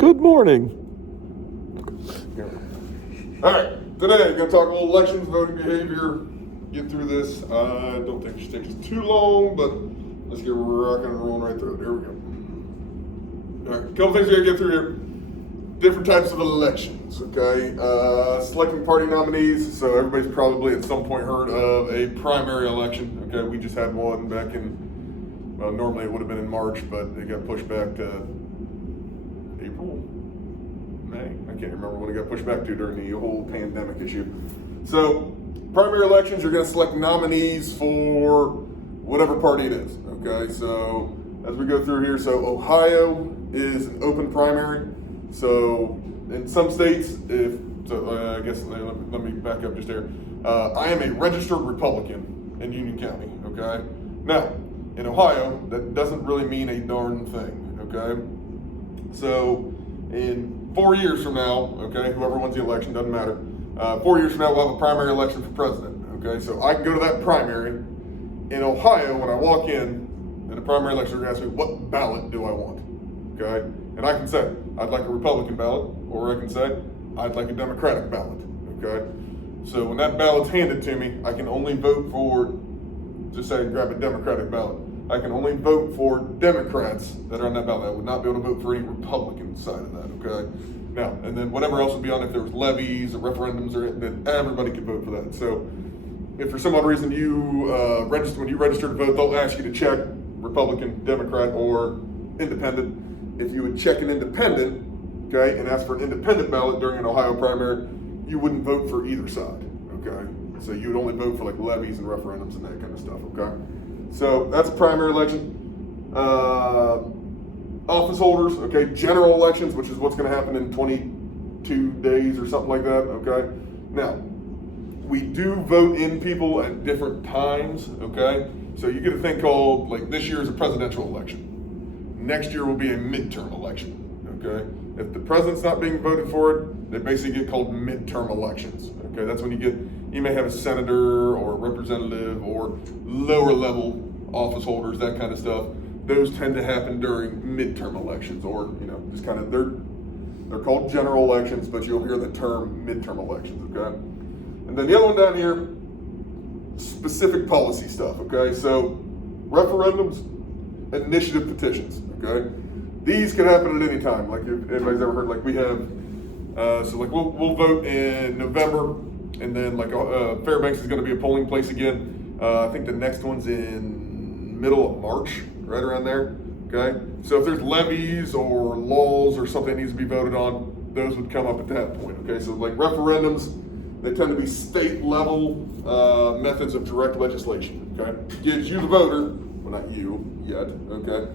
Good morning. All right, today we're going to talk a little elections, voting behavior, get through this. I don't think it should take us too long, but let's get rocking and rolling right through it. Here we go. All right, a couple things we got to get through here. Different types of elections, okay? Selecting party nominees, so everybody's probably at some point heard of a primary election, okay? We just had one back in, well, normally it would have been in March, but it got pushed back to April? May? I can't remember when it got pushed back to during the whole pandemic issue. So, primary elections, you're going to select nominees for whatever party it is. Okay, so as we go through here, so Ohio is an open primary. So, in some states, I guess let me back up just here. I am a registered Republican in Union County. Okay, now in Ohio, that doesn't really mean a darn thing. Okay, so in 4 years from now, okay, whoever wins the election, doesn't matter. 4 years from now, we'll have a primary election for president, okay? So I can go to that primary. In Ohio, when I walk in a primary election, they're gonna ask me, what ballot do I want, okay? And I can say, I'd like a Republican ballot, or I can say, I'd like a Democratic ballot, okay? So when that ballot's handed to me, I can only vote for, just say, grab a Democratic ballot. I can only vote for Democrats that are on that ballot. I would not be able to vote for any Republican side of that, okay? Now, and then whatever else would be on, if there was levies or referendums, or then everybody could vote for that. So if for some odd reason you when you register to vote, they'll ask you to check Republican, Democrat, or independent. If you would check an independent, okay, and ask for an independent ballot during an Ohio primary, you wouldn't vote for either side, okay? So you would only vote for like levies and referendums and that kind of stuff, okay? So that's a primary election. Office holders, okay, general elections, which is what's going to happen in 22 days or something like that, okay? Now, we do vote in people at different times, okay? So you get a thing called, like this year is a presidential election. Next year will be a midterm election, okay? If the president's not being voted for it, they basically get called midterm elections, okay? That's when you may have a senator or a representative or lower level office holders, that kind of stuff. Those tend to happen during midterm elections, or just kind of they're called general elections, but you'll hear the term midterm elections, okay? And then the other one down here, specific policy stuff, okay? So referendums, initiative petitions, okay? These can happen at any time. Like if anybody's ever heard, like we have, so like we'll vote in November, and then like Fairbanks is going to be a polling place again. I think the next one's in middle of March, right around there, okay? So if there's levies or laws or something that needs to be voted on, those would come up at that point, okay? So like referendums, they tend to be state level methods of direct legislation, okay? Gives you the voter, well not you yet, okay,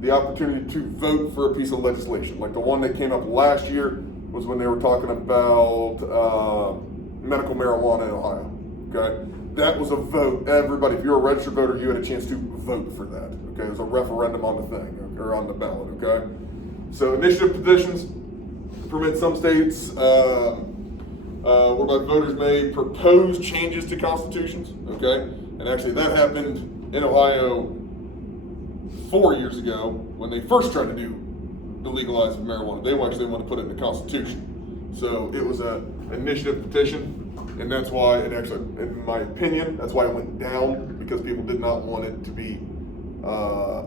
the opportunity to vote for a piece of legislation. Like the one that came up last year was when they were talking about medical marijuana in Ohio, okay? That was a vote. Everybody, if you're a registered voter, you had a chance to vote for that, okay? It was a referendum on the thing, or on the ballot, okay? So initiative petitions permit some states whereby voters may propose changes to constitutions, okay? And actually that happened in Ohio 4 years ago when they first tried to do the legalizing of marijuana. They actually want to put it in the Constitution. So it was an initiative petition. And that's why it actually, in my opinion, that's why it went down, because people did not want it to be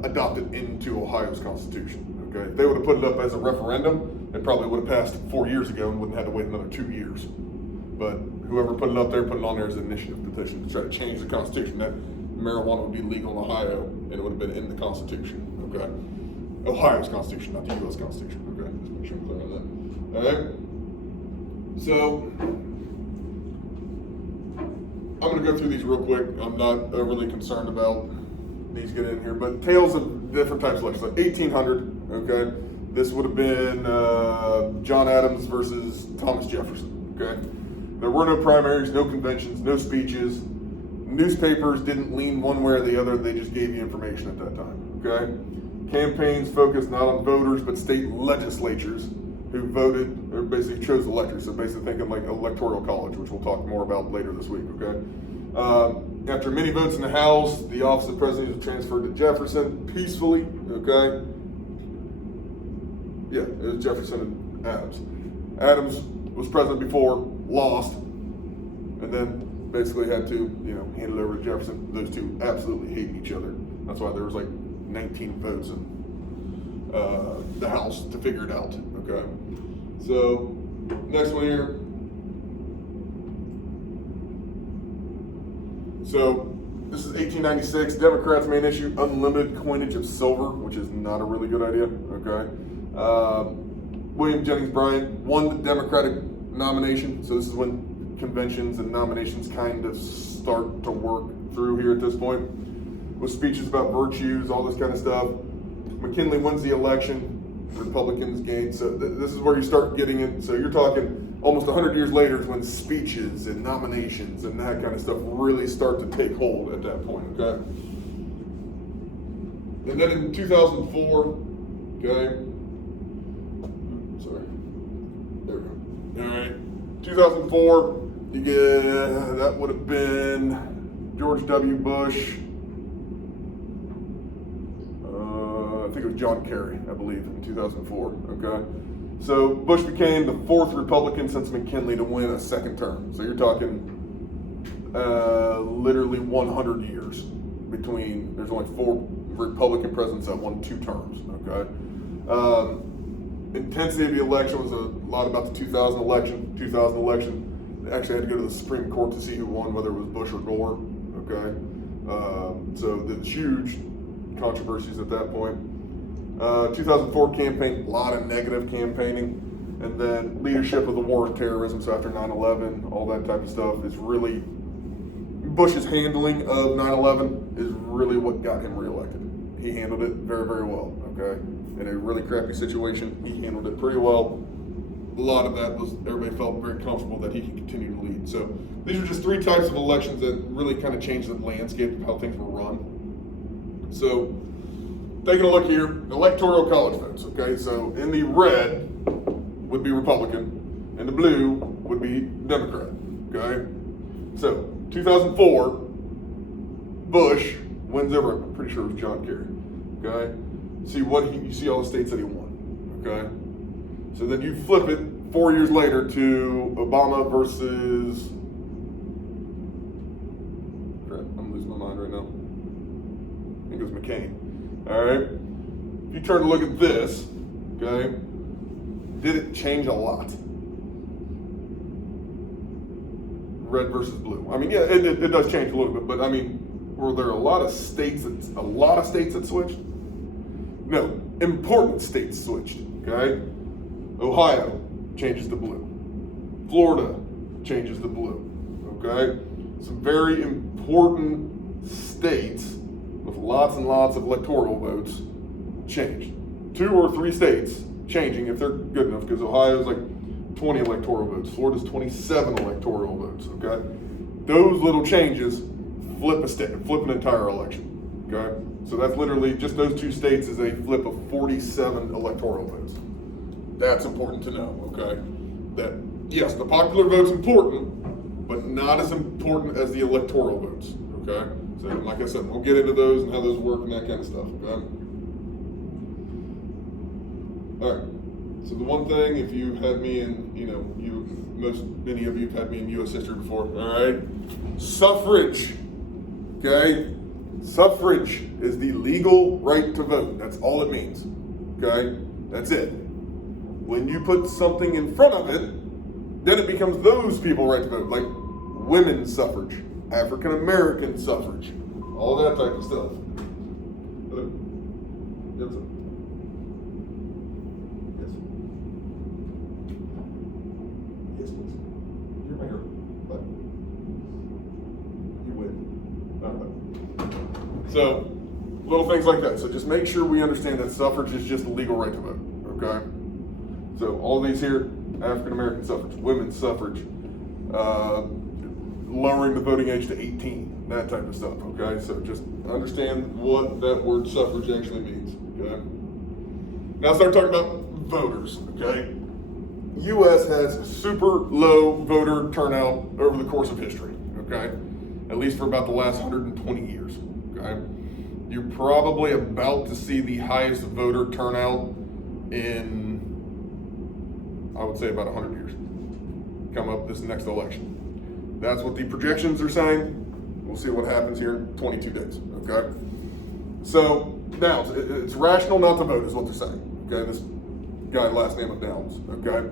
adopted into Ohio's constitution, okay? If they would have put it up as a referendum, it probably would have passed 4 years ago and wouldn't have to wait another 2 years. But whoever put it up there, put it on there as an initiative petition to try to change the constitution. That marijuana would be legal in Ohio, and it would have been in the constitution, okay? Ohio's constitution, not the U.S. constitution, okay? Just make sure I'm clear on that, all right? So, I'm going to go through these real quick. I'm not overly concerned about these getting in here, but tales of different types of elections. Like 1800, okay? This would have been John Adams versus Thomas Jefferson, okay? There were no primaries, no conventions, no speeches. Newspapers didn't lean one way or the other. They just gave you information at that time, okay? Campaigns focused not on voters, but state legislatures who voted, or basically chose electors. So basically thinking like electoral college, which we'll talk more about later this week, okay? After many votes in the House, the office of president was transferred to Jefferson peacefully, okay? Yeah, it was Jefferson and Adams. Adams was president before, lost, and then basically had to, hand it over to Jefferson. Those two absolutely hate each other. That's why there was like 19 votes in the House to figure it out. Okay, so next one here. So this is 1896. Democrats' main issue: unlimited coinage of silver, which is not a really good idea. Okay. William Jennings Bryan won the Democratic nomination. So this is when conventions and nominations kind of start to work through here at this point, with speeches about virtues, all this kind of stuff. McKinley wins the election. Republicans gain. So this is where you start getting in. So you're talking almost 100 years later is when speeches and nominations and that kind of stuff really start to take hold at that point, okay? And then in 2004, okay, sorry, there we go. All right, 2004, you get, that would have been George W. Bush. I think it was John Kerry, I believe, in 2004, okay? So Bush became the fourth Republican since McKinley to win a second term. So you're talking literally 100 years between, there's only 4 Republican presidents that won 2 terms, okay? Intensity of the election was a lot about the 2000 election. 2000 election, they actually had to go to the Supreme Court to see who won, whether it was Bush or Gore, okay? So there's huge controversies at that point. 2004 campaign, a lot of negative campaigning, and then leadership of the war on terrorism. So after 9/11, all that type of stuff is really, Bush's handling of 9/11 is really what got him reelected. He handled it very, very well, okay? In a really crappy situation, he handled it pretty well. A lot of that was, everybody felt very comfortable that he could continue to lead. So these are just 3 types of elections that really kind of changed the landscape of how things were run. So taking a look here, electoral college votes, okay? So in the red would be Republican, and the blue would be Democrat, okay? So 2004, Bush wins over, I'm pretty sure it was John Kerry, okay? You see all the states that he won, okay? So then you flip it 4 years later to Obama versus, crap, I'm losing my mind right now. I think it was McCain. All right. If you turn to look at this, okay, did it change a lot? Red versus blue. I mean, yeah, it does change a little bit, but I mean, were there a lot of states that switched? No, important states switched. Okay, Ohio changes to blue. Florida changes to blue. Okay, some very important states with lots and lots of electoral votes changed. 2 or 3 states changing if they're good enough, because Ohio's like 20 electoral votes, Florida's 27 electoral votes, okay? Those little changes flip an entire election, okay? So that's literally, just those 2 states is a flip of 47 electoral votes. That's important to know, okay? That, yes, the popular vote's important, but not as important as the electoral votes, okay? So like I said, we'll get into those and how those work and that kind of stuff, okay? All right, so the one thing, if you had me in, many of you have had me in U.S. history before, all right? Suffrage, okay? Suffrage is the legal right to vote. That's all it means, okay? That's it. When you put something in front of it, then it becomes those people right to vote, like women's suffrage, African American suffrage, all that type of stuff. Hello? Yes, sir. Yes. Yes, please. You're my girl. But you win. Not bad. So, little things like that. So just make sure we understand that suffrage is just a legal right to vote, okay? So all these here, African American suffrage, women's suffrage, lowering the voting age to 18, that type of stuff, okay? So just understand what that word suffrage actually means, okay? Now start talking about voters, okay? U.S. has super low voter turnout over the course of history, okay? At least for about the last 120 years, okay? You're probably about to see the highest voter turnout in I would say about 100 years, come up this next election. That's what the projections are saying. We'll see what happens here in 22 days, okay? So, Downs, it's rational not to vote is what they're saying, okay? This guy, last name of Downs, okay?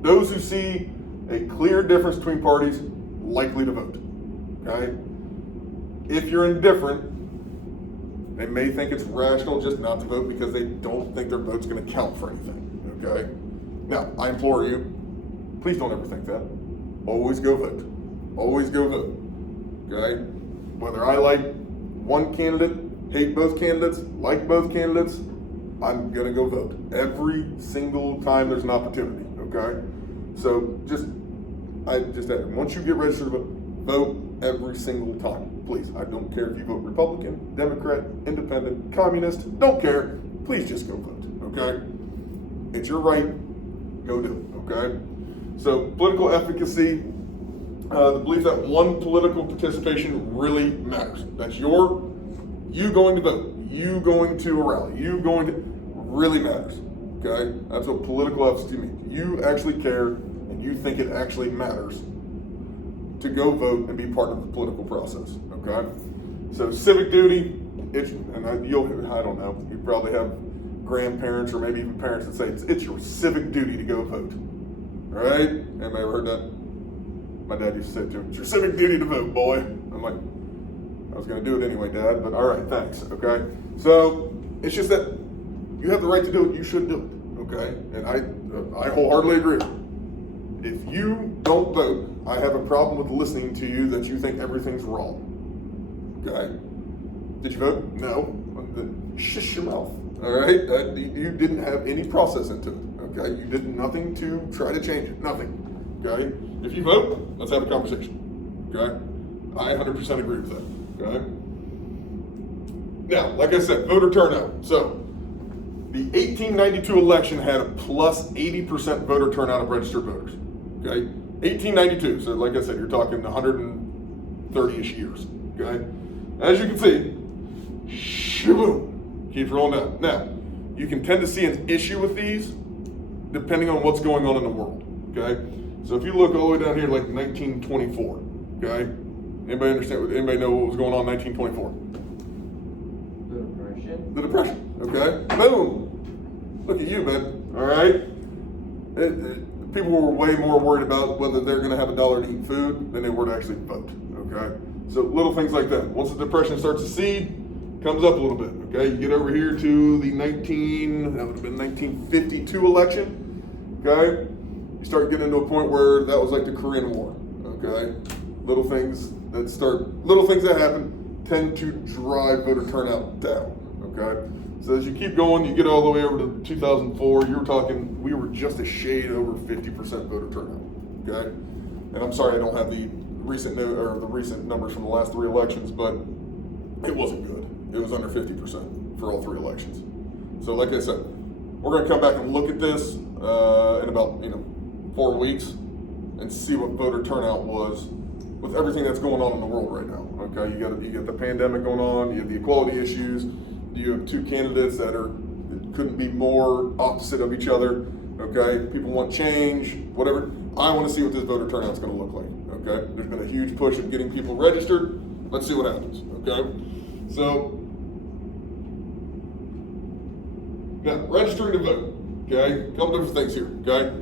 Those who see a clear difference between parties, likely to vote, okay? If you're indifferent, they may think it's rational just not to vote because they don't think their vote's gonna count for anything, okay? Now, I implore you, please don't ever think that. Always go vote. Always go vote, okay? Whether I like one candidate, hate both candidates, like both candidates, I'm gonna go vote every single time there's an opportunity, okay? So once you get registered to vote every single time, please. I don't care if you vote Republican, Democrat, Independent, Communist, don't care. Please just go vote, okay? It's your right, go do it, okay? So political efficacy, the belief that one political participation really matters. That's you going to vote, you going to a rally, really matters, okay? That's what political efficacy means. You actually care and you think it actually matters to go vote and be part of the political process, okay? So civic duty, I don't know, you probably have grandparents or maybe even parents that say it's your civic duty to go vote, all right? Anybody ever heard that? My dad used to say it too, it's your civic duty to vote, boy. I'm like, I was gonna do it anyway, Dad, but all right, thanks, okay? So it's just that you have the right to do it, you should do it, okay? And I wholeheartedly agree. If you don't vote, I have a problem with listening to you that you think everything's wrong, okay? Did you vote? No. Then shush your mouth, all right? You didn't have any process into it, okay? You did nothing to try to change it, nothing, okay? If you vote, let's have a conversation, okay? I 100% agree with that, okay? Now, like I said, voter turnout. So, the 1892 election had a plus 80% voter turnout of registered voters, okay? 1892, so like I said, you're talking 130-ish years, okay? As you can see, shaboom, keeps rolling down. Now, you can tend to see an issue with these depending on what's going on in the world, okay? So if you look all the way down here, like 1924, okay? Anybody know what was going on in 1924? The Depression, okay? Boom! Look at you, man, all right? People were way more worried about whether they're gonna have $1 to eat food than they were to actually vote, okay? So little things like that. Once the Depression starts to seed, comes up a little bit, okay? You get over here to the 1952 election, okay? You start getting to a point where that was like the Korean War, okay? Little things that happen tend to drive voter turnout down, okay? So as you keep going, you get all the way over to 2004, we were just a shade over 50% voter turnout, okay? And I'm sorry I don't have the recent numbers from the last 3 elections, but it wasn't good. It was under 50% for all 3 elections. So like I said, we're gonna come back and look at this in about 4 weeks and see what voter turnout was with everything that's going on in the world right now. Okay, you got the pandemic going on, you have the equality issues, you have 2 candidates that couldn't be more opposite of each other. Okay, people want change, whatever. I want to see what this voter turnout's going to look like. Okay, there's been a huge push of getting people registered. Let's see what happens. Okay, so now registering to vote. Okay, a couple different things here. Okay,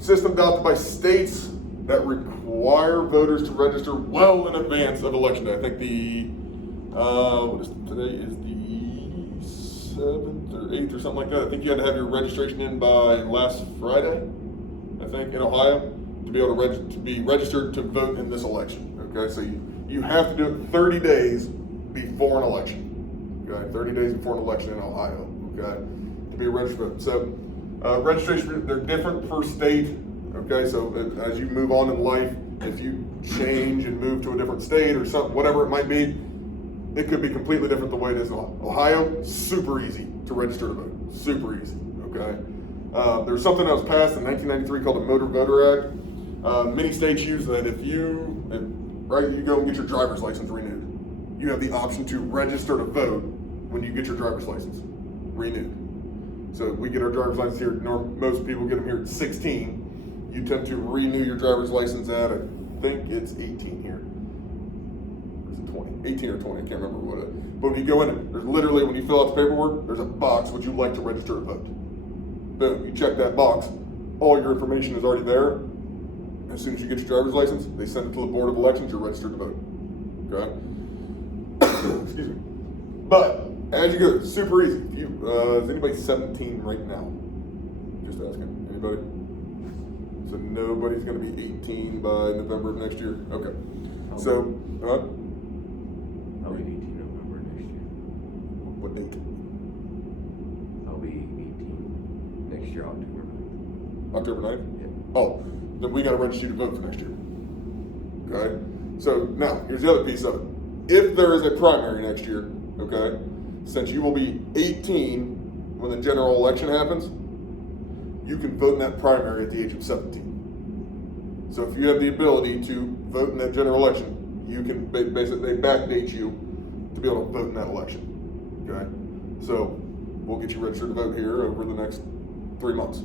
system adopted by states that require voters to register well in advance of election day. I think today is the 7th or 8th or something like that. I think you had to have your registration in by last Friday, I think, in Ohio, to be able to be registered to vote in this election. Okay, so you have to do it 30 days before an election. Okay, 30 days before an election in Ohio. Okay, to be a registered. So registration, they're different per state. Okay, so as you move on in life, if you change and move to a different state or something, whatever it might be, it could be completely different the way it is in Ohio. Super easy to register to vote. Super easy. Okay. There's something that was passed in 1993 called the Motor Voter Act. Many states use that. If you go and get your driver's license renewed, you have the option to register to vote when you get your driver's license renewed. So we get our driver's license here. Most people get them here at 16. You tend to renew your driver's license at, I think it's 18 here. Or is it 20? 18 or 20, I can't remember what it is. But when you go in, there's literally, when you fill out the paperwork, there's a box, would you like to register to vote? Boom, you check that box. All your information is already there. As soon as you get your driver's license, they send it to the Board of Elections, you're registered to vote. Okay? Excuse me. But as you go, it's super easy. If you, is anybody 17 right now? Just asking. Anybody? So nobody's going to be 18 by November of next year? Okay. So, I'll be 18 November next year. what date? I'll be 18 next year, October 9th. October 9th? Yeah. Oh, then we got to register you to vote for next year. Okay? So now, here's the other piece of it. If there is a primary next year, okay, since you will be 18 when the general election happens, you can vote in that primary at the age of 17. So if you have the ability to vote in that general election, you can basically, they backdate you to be able to vote in that election. Okay? So we'll get you registered to vote here over the next 3 months.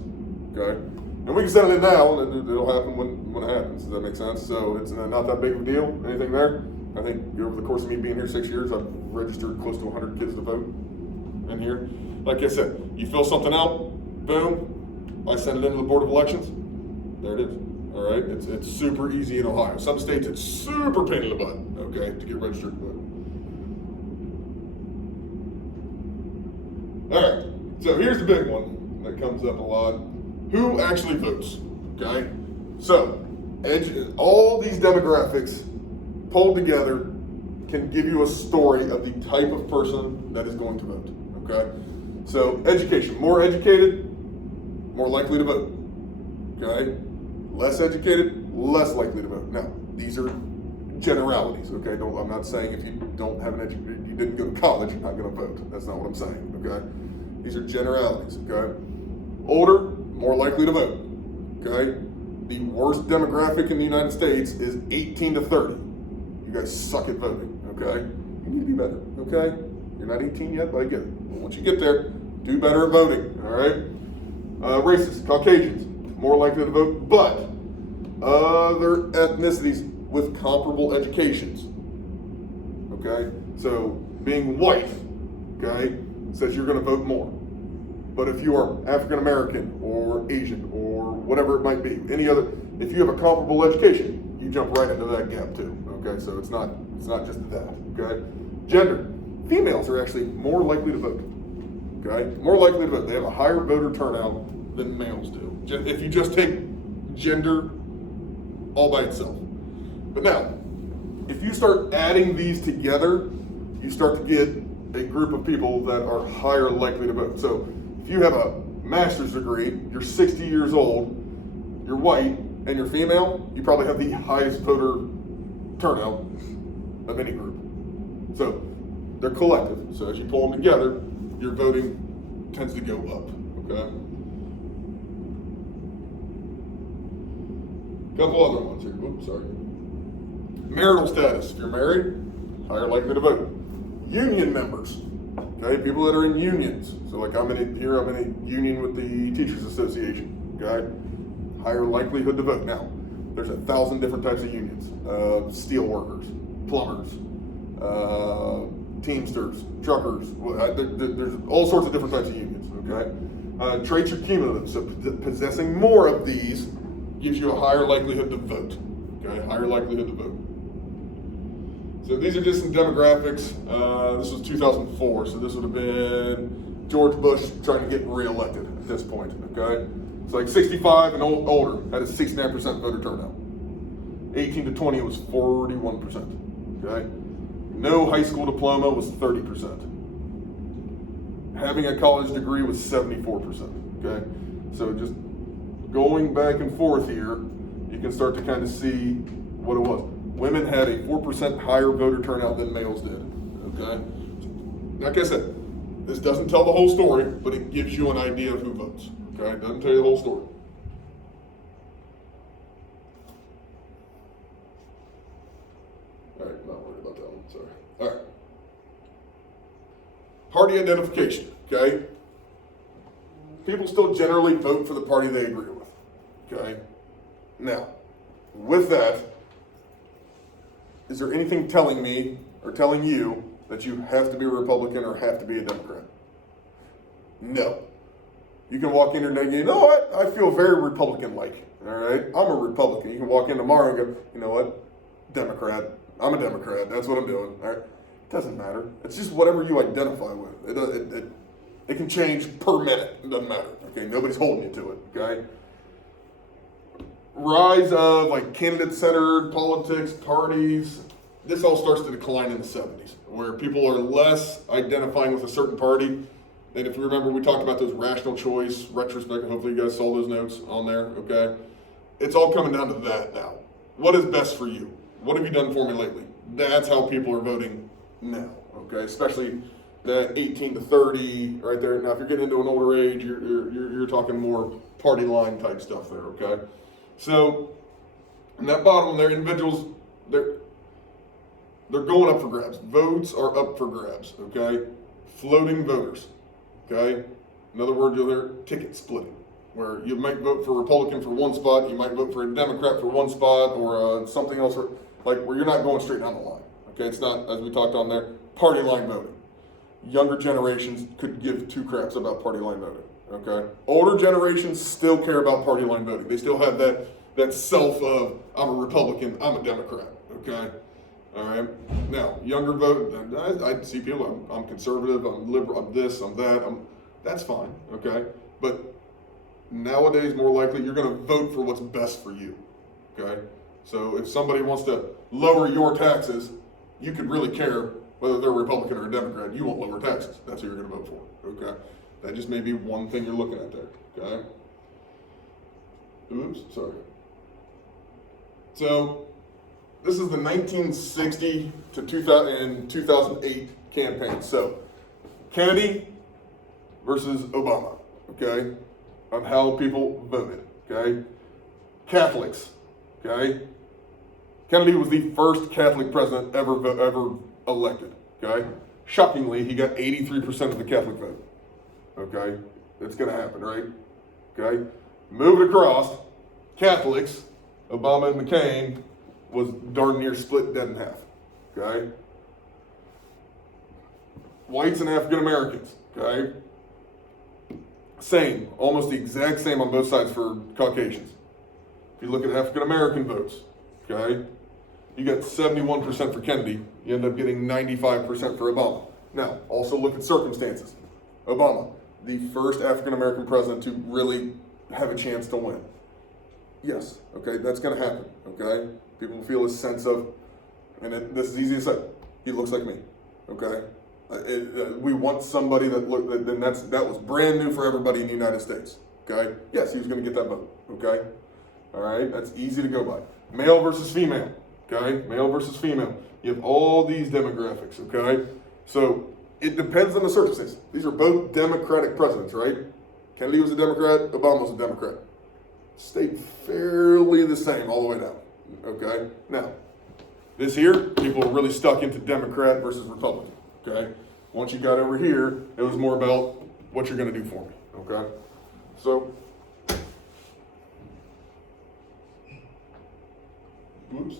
Okay? And we can settle it now, and it'll happen when it happens. Does that make sense? So it's not that big of a deal. Anything there? I think over the course of me being here 6 years, I've registered close to 100 kids to vote in here. Like I said, you fill something out, boom, I send it into the Board of Elections. There it is. All right, it's super easy in Ohio. Some states it's super pain in the butt, okay, to get registered to vote. All right, so here's the big one that comes up a lot. Who actually votes, okay? So, all these demographics pulled together can give you a story of the type of person that is going to vote, okay? So, education, more educated, more likely to vote, okay? Less educated, less likely to vote. Now, these are generalities, okay? I'm not saying if you don't have an education, you didn't go to college, you're not gonna vote. That's not what I'm saying, okay? These are generalities, okay? Older, more likely to vote, okay? The worst demographic in the United States is 18 to 30. You guys suck at voting, okay? You need to be better, okay? You're not 18 yet, but I get it. But once you get there, do better at voting, all right? Racists, Caucasians, more likely to vote, but other ethnicities with comparable educations, okay? So being white, okay, says you're gonna vote more. But if you are African American or Asian or whatever it might be, any other, if you have a comparable education, you jump right into that gap too. Okay, so it's not just that. Okay, gender, females are actually more likely to vote. Okay, more likely to vote. They have a higher voter turnout than males do. If you just take gender all by itself. But now, if you start adding these together, you start to get a group of people that are higher likely to vote. So if you have a master's degree, you're 60 years old, you're white, and you're female, you probably have the highest voter turnout of any group. So they're collective. So as you pull them together, your voting tends to go up, okay? Couple other ones here. Oops, sorry. Marital status. If you're married, higher likely to vote. Union members. Okay, people that are in unions. So like I'm in a union with the Teachers Association. Okay, higher likelihood to vote. Now, there's 1,000 different types of unions. Steel workers, plumbers, Teamsters, truckers. There's all sorts of different types of unions. Okay, traits are cumulative. So possessing more of these gives you a higher likelihood to vote. Okay, higher likelihood to vote. So these are just some demographics. This was 2004, so this would have been George Bush trying to get reelected at this point, okay? It's like 65 and older had a 69% voter turnout. 18 to 20 was 41%, okay? No high school diploma was 30%. Having a college degree was 74%, okay? So just going back and forth here, you can start to kind of see what it was. Women had a 4% higher voter turnout than males did, okay? Like I said, this doesn't tell the whole story, but it gives you an idea of who votes, okay? It doesn't tell you the whole story. All right, not worried about that one, sorry. All right. Party identification, okay? people still generally vote for the party they agree with. Okay? Now, with that, is there anything telling me or telling you that you have to be a Republican or have to be a Democrat? No. You can walk in here and go, you know what? I feel very Republican-like. All right? I'm a Republican. You can walk in tomorrow and go, you know what? Democrat. I'm a Democrat. That's what I'm doing. All right? It doesn't matter. It's just whatever you identify with. It can change per minute. It doesn't matter. Okay? Nobody's holding you to it. Okay? Rise of like candidate-centered politics, parties. This all starts to decline in the 70s, where people are less identifying with a certain party. And if you remember, we talked about those rational choice, retrospect. Hopefully you guys saw those notes on there, okay? It's all coming down to that now. What is best for you? What have you done for me lately? That's how people are voting now, okay? Especially that 18 to 30 right there. Now, if you're getting into an older age, you're talking more party line type stuff there, okay? So, in that bottom one there, individuals, they're going up for grabs. Votes are up for grabs, okay? Floating voters, okay? In other words, they're ticket splitting, where you might vote for a Republican for one spot, you might vote for a Democrat for one spot, or something else, like where you're not going straight down the line, okay? It's not, as we talked on there, party line voting. Younger generations could give two craps about party line voting, okay? Older generations still care about party line voting. They still have that self of, I'm a Republican, I'm a Democrat, okay? All right. Now, younger vote, I see people, I'm conservative, I'm liberal, I'm this, I'm that, that's fine, okay? But nowadays, more likely, you're going to vote for what's best for you, okay? So if somebody wants to lower your taxes, you could really care whether they're a Republican or a Democrat. You won't lower taxes. That's who you're going to vote for, okay? That just may be one thing you're looking at there, okay? Oops, sorry. So, this is the 1960 to 2008 campaign. So, Kennedy versus Obama, okay, on how people voted, okay? Catholics, okay? Kennedy was the first Catholic president ever elected, okay? Shockingly, he got 83% of the Catholic vote, okay? It's gonna happen, right? Okay? Move it across, Catholics, Obama and McCain, was darn near split dead in half, okay? Whites and African Americans, okay? Same, almost the exact same on both sides for Caucasians. If you look at African American votes, okay? You got 71% for Kennedy, you end up getting 95% for Obama. Now, also look at circumstances. Obama, the first African American president to really have a chance to win. Yes, okay, that's gonna happen, okay? People feel a sense of, and this is easy to say, he looks like me, okay? We want somebody that looked, then that was brand new for everybody in the United States, okay? Yes, he was gonna get that vote, okay? All right, that's easy to go by. Male versus female, okay? Male versus female. You have all these demographics, okay? So it depends on the circumstances. These are both Democratic presidents, right? Kennedy was a Democrat, Obama was a Democrat. Stayed fairly the same all the way down, okay? Now, this here, people are really stuck into Democrat versus Republican, okay? Once you got over here, it was more about what you're gonna do for me, okay? So, oops.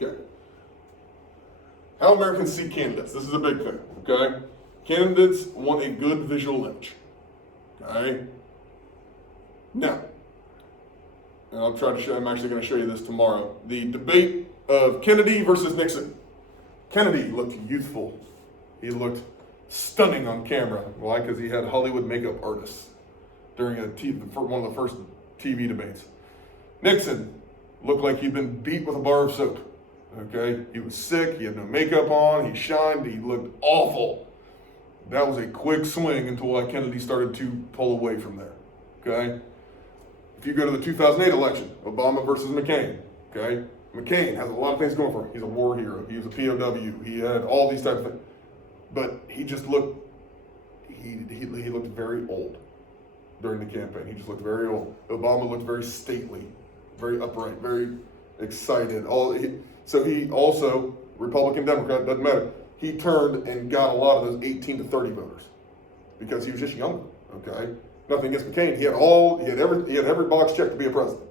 Okay. How Americans see candidates. This is a big thing, okay? Candidates want a good visual image, okay? Now, and I'll try to show, I'm actually going to show you this tomorrow. The debate of Kennedy versus Nixon. Kennedy looked youthful. He looked stunning on camera. Why? Because he had Hollywood makeup artists during one of the first TV debates. Nixon looked like he'd been beat with a bar of soap. Okay? He was sick, he had no makeup on, he shined, he looked awful. That was a quick swing until Kennedy started to pull away from there. Okay? If you go to the 2008 election, Obama versus McCain, okay? McCain has a lot of things going for him. He's a war hero. He was a POW. He had all these types of things. But he just looked, he looked very old during the campaign. He just looked very old. Obama looked very stately, very upright, very excited. So he also, Republican, Democrat, doesn't matter. He turned and got a lot of those 18 to 30 voters because he was just younger, Okay, nothing against McCain. He had every box checked to be a president.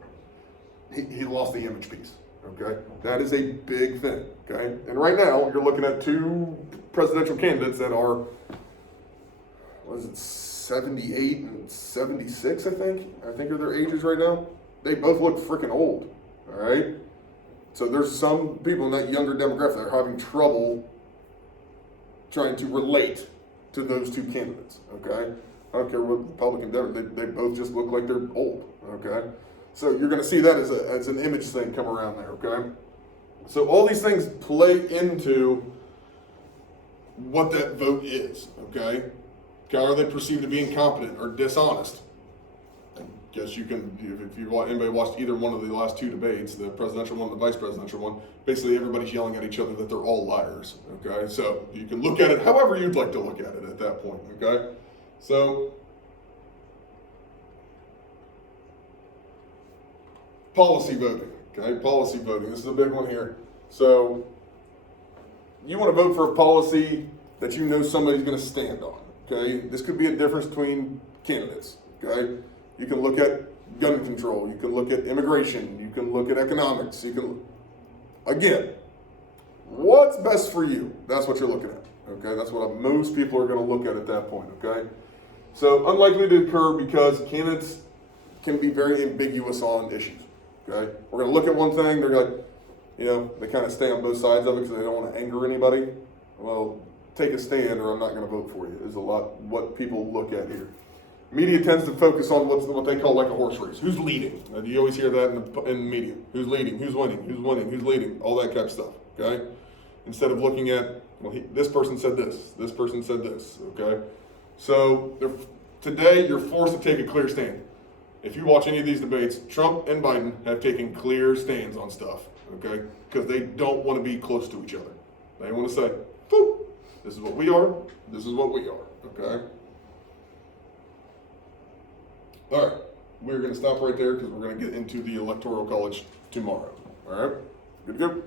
He lost the image piece. Okay, that is a big thing. Okay, and right now you're looking at two presidential candidates that are, what is it, 78 and 76, I think are their ages right now. They both look freaking old, all right? So there's some people in that younger demographic that are having trouble trying to relate to those two candidates, okay? I don't care what Republican, they both just look like they're old, okay? So you're gonna see that as an image thing come around there, okay? So all these things play into what that vote is, okay? Are they perceived to be incompetent or dishonest? I guess you can, if anybody watched either one of the last two debates, the presidential one and the vice presidential one, basically everybody's yelling at each other that they're all liars, okay? So you can look at it however you'd like to look at it at that point, okay? So, policy voting, okay? Policy voting, this is a big one here. So, you want to vote for a policy that you know somebody's going to stand on. Okay, this could be a difference between candidates. Okay, you can look at gun control, you can look at immigration, you can look at economics. You can, again, what's best for you? That's what you're looking at. Okay, that's what most people are going to look at that point. Okay, so unlikely to occur because candidates can be very ambiguous on issues. Okay, we're going to look at one thing. They're like, they kind of stay on both sides of it because they don't want to anger anybody. Well, take a stand or I'm not going to vote for you is a lot what people look at here. Media tends to focus on what they call like a horse race. Who's leading? You always hear that in the media. Who's leading? Who's winning? Who's winning? Who's leading? All that kind of stuff, okay? Instead of looking at, this person said this person said this, okay? So today you're forced to take a clear stand. If you watch any of these debates, Trump and Biden have taken clear stands on stuff, okay? Because they don't want to be close to each other. They want to say, boop. This is what we are. This is what we are. Okay? All right. We're going to stop right there because we're going to get into the Electoral College tomorrow. All right? Good to go.